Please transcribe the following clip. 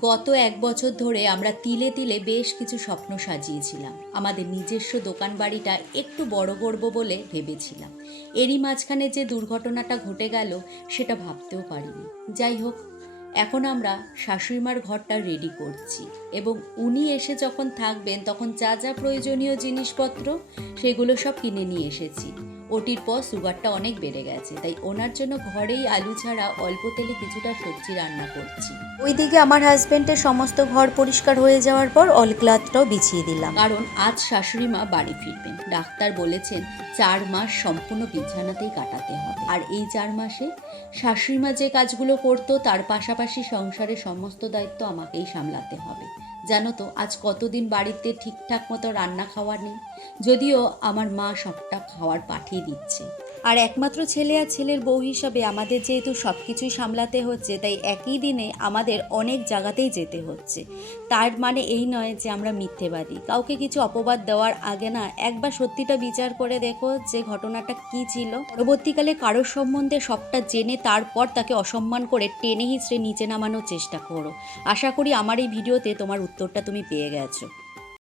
গত ১ বছর ধরে আমরা তিলে তিলে বেশ কিছু স্বপ্ন সাজিয়েছিলাম। আমাদের নিজস্ব দোকান বাড়িটা একটু বড় করব বলে ভেবেছিলাম। এরই মাঝখানে যে দুর্ঘটনাটা ঘটে গেল সেটা ভাবতেও পারিনি। যাই হোক, এখন আমরা শাশুড়িমার ঘরটা রেডি করছি এবং উনি এসে যখন থাকবেন তখন যা যা প্রয়োজনীয় জিনিসপত্র সেগুলো সব কিনে নিয়ে এসেছি। ওটির পর সুগারটা অনেক বেড়ে গেছে, তাই ওনার জন্য ঘরেই আলু ছাড়া অল্প তেলে কিছুটা সবজি রান্না করছি। ওইদিকে আমার হাজবেন্ডের সমস্ত ঘর পরিষ্কার হয়ে যাওয়ার পর অলক্লাথটাও বিছিয়ে দিলাম, কারণ আজ শাশুড়ি মা বাড়ি ফিরবেন। ডাক্তার বলেছেন ৪ মাস সম্পূর্ণ বিছানাতেই কাটাতে হবে, আর এই ৪ মাসে শাশুড়ি মা যে কাজগুলো করতো তার পাশাপাশি সংসারের সমস্ত দায়িত্ব আমাকেই সামলাতে হবে। জানো তো, আজ কতদিন বাড়িতে ঠিকঠাক মতো রান্না খাওয়া নেই, যদিও আমার মা সবটা খাওয়ার পাঠিয়ে দিচ্ছে। আর একমাত্র ছেলে আর ছেলের বউ হিসাবে আমাদের যেহেতু সব কিছুই সামলাতে হচ্ছে, তাই একই দিনে আমাদের অনেক জায়গাতেই যেতে হচ্ছে। তার মানে এই নয় যে আমরা মিথ্যেবাদী। কাউকে কিছু অপবাদ দেওয়ার আগে না একবার সত্যিটা বিচার করে দেখো যে ঘটনাটা কী ছিল। পরবর্তীকালে কারোর সম্বন্ধে সবটা জেনে তারপর তাকে অসম্মান করে টেনে হিঁচড়ে নিচে নামানোর চেষ্টা করো। আশা করি আমার এই ভিডিওতে তোমার উত্তরটা তুমি পেয়ে গেছো।